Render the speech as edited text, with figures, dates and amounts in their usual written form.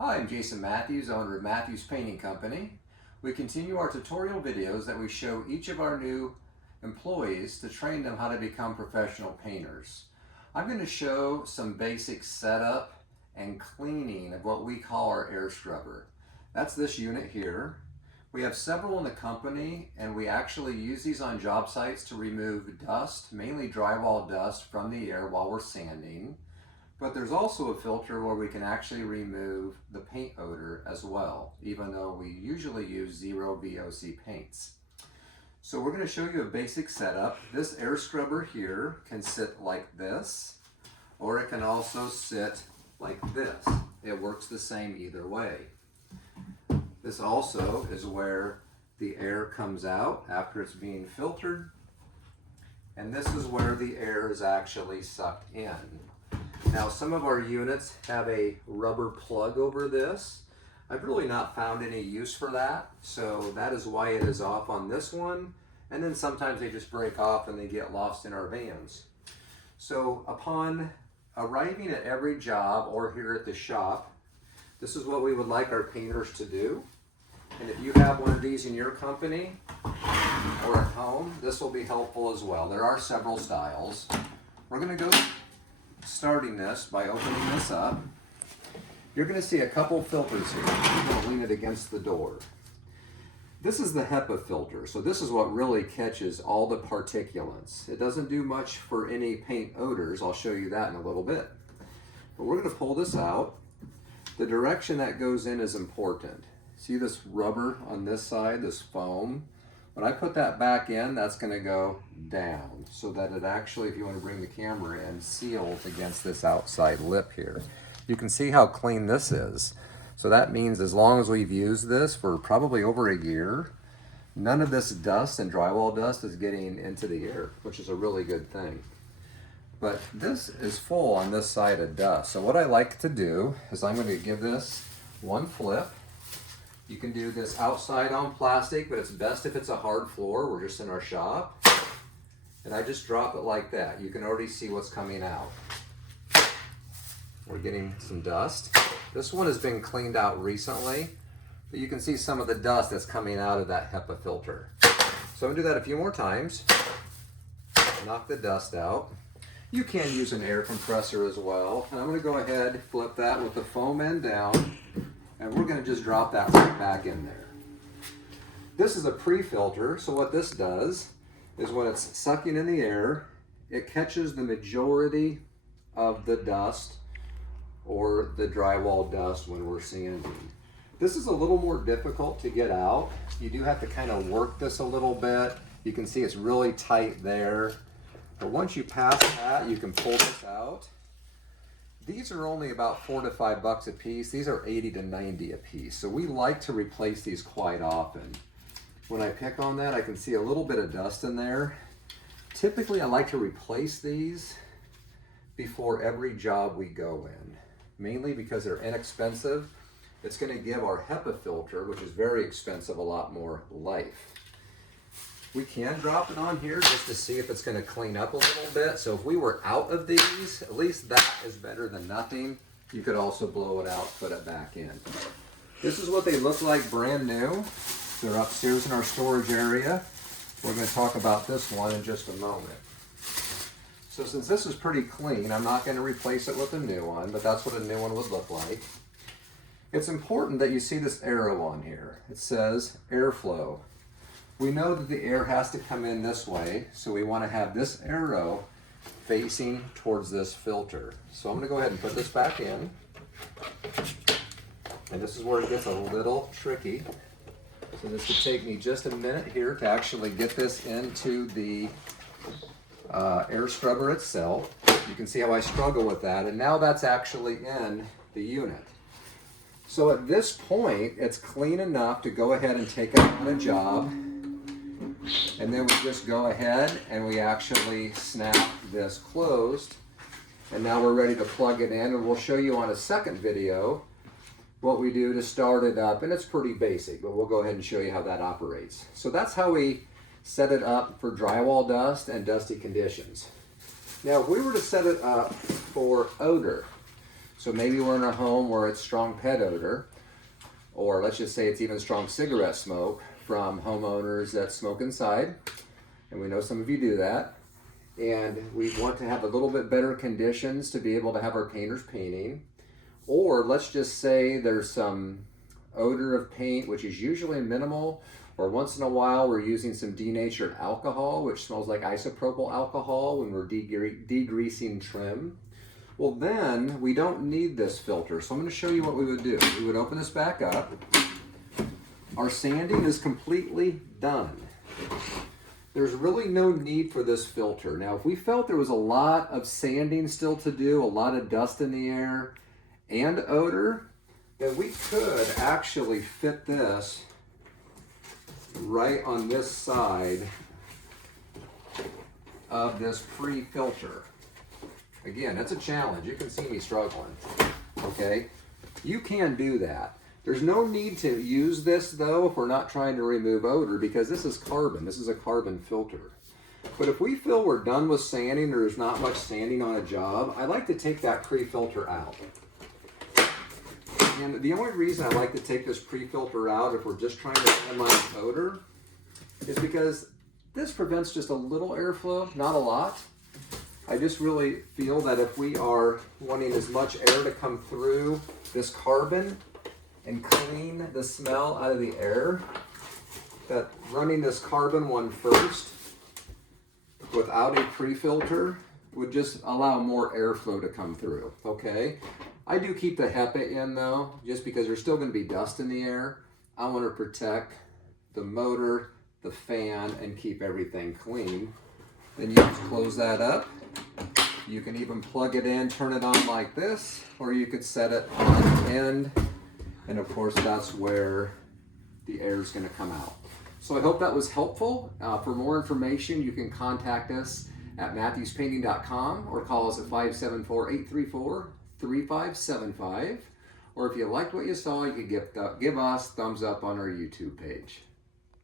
Hi, I'm Jason Matthews, owner of Matthews Painting Company. We continue our tutorial videos that we show each of our new employees to train them how to become professional painters. I'm going to show some basic setup and cleaning of what we call our air scrubber. That's this unit here. We have several in the company, and we actually use these on job sites to remove dust, mainly drywall dust, from the air while we're sanding. But there's also a filter where we can actually remove the paint odor as well, even though we usually use 0 VOC paints. So we're going to show you a basic setup. This air scrubber here can sit like this, or it can also sit like this. It works the same either way. This also is where the air comes out after it's being filtered, and this is where the air is actually sucked in. Now, some of our units have a rubber plug over this. I've really not found any use for that, so that is why it is off on this one. And then sometimes they just break off and they get lost in our vans. So upon arriving at every job or here at the shop, this is what we would like our painters to do. And if you have one of these in your company or at home, this will be helpful as well. There are several styles. We're going to go starting this by opening this up. You're going to see a couple filters here. I'm going to lean it against the door. This is the Hepa filter, so this is what really catches all the particulates. It doesn't do much for any paint odors. I'll show you that in a little bit. But we're going to pull this out. The direction that goes in is important. See this rubber on this side, this foam? When I put that back in, that's going to go down so that it actually, if you want to bring the camera in, seals against this outside lip here. You can see how clean this is. So that means as long as we've used this for probably over a year, none of this dust and drywall dust is getting into the air, which is a really good thing. But this is full on this side of dust. So what I like to do is I'm going to give this one flip. You can do this outside on plastic, but it's best if it's a hard floor. We're just in our shop. And I just drop it like that. You can already see what's coming out. We're getting some dust. This one has been cleaned out recently, but you can see some of the dust that's coming out of that Hepa filter. So I'm gonna do that a few more times. Knock the dust out. You can use an air compressor as well. And I'm gonna go ahead, flip that with the foam end down, and we're going to just drop that right back in there. This is a pre-filter, so what this does is when it's sucking in the air, it catches the majority of the dust or the drywall dust when we're sanding. This is a little more difficult to get out. You do have to kind of work this a little bit. You can see it's really tight there. But once you pass that, you can pull this out. These are only about $4 to $5 a piece. These are 80 to 90 a piece. So we like to replace these quite often. When I pick on that, I can see a little bit of dust in there. Typically, I like to replace these before every job we go in, mainly because they're inexpensive. It's going to give our Hepa filter, which is very expensive, a lot more life. We can drop it on here just to see if it's going to clean up a little bit. So if we were out of these, at least that is better than nothing. You could also blow it out, put it back in. This is what they look like brand new. They're upstairs in our storage area. We're going to talk about this one in just a moment. So since this is pretty clean, I'm not going to replace it with a new one, but that's what a new one would look like. It's important that you see this arrow on here. It says airflow. We know that the air has to come in this way, so we want to have this arrow facing towards this filter. So I'm going to go ahead and put this back in. And this is where it gets a little tricky. So this could take me just a minute here to actually get this into the air scrubber itself. You can see how I struggle with that, and now that's actually in the unit. So at this point, it's clean enough to go ahead and take it on a job. And then we just go ahead and we actually snap this closed. And now we're ready to plug it in, and we'll show you on a second video what we do to start it up. And it's pretty basic, but we'll go ahead and show you how that operates. So that's how we set it up for drywall dust and dusty conditions. Now, if we were to set it up for odor, So maybe we're in a home where it's strong pet odor, or let's just say it's even strong cigarette smoke from homeowners that smoke inside. And we know some of you do that. And we want to have a little bit better conditions to be able to have our painters painting. Or let's just say there's some odor of paint, which is usually minimal, or once in a while we're using some denatured alcohol, which smells like isopropyl alcohol when we're degreasing trim. Well, then we don't need this filter. So I'm going to show you what we would do. We would open this back up. Our sanding is completely done. There's really no need for this filter. Now, if we felt there was a lot of sanding still to do, a lot of dust in the air and odor, then we could actually fit this right on this side of this pre-filter. Again, that's a challenge. You can see me struggling, okay? You can do that. There's no need to use this though if we're not trying to remove odor, because this is carbon. This is a carbon filter. But if we feel we're done with sanding or there's not much sanding on a job, I like to take that pre-filter out. And the only reason I like to take this pre-filter out if we're just trying to minimize odor is because this prevents just a little airflow, not a lot. I just really feel that if we are wanting as much air to come through this carbon and clean the smell out of the air, that running this carbon one first without a pre-filter would just allow more airflow to come through, okay? I do keep the Hepa in though, just because there's still going to be dust in the air. I want to protect the motor, the fan, and keep everything clean. Then you just close that up. You can even plug it in, turn it on like this, or you could set it on the end. And of course, that's where the air is going to come out. So I hope that was helpful. For more information, you can contact us at matthewspainting.com or call us at 574-834-3575. Or if you liked what you saw, you can give us thumbs up on our YouTube page.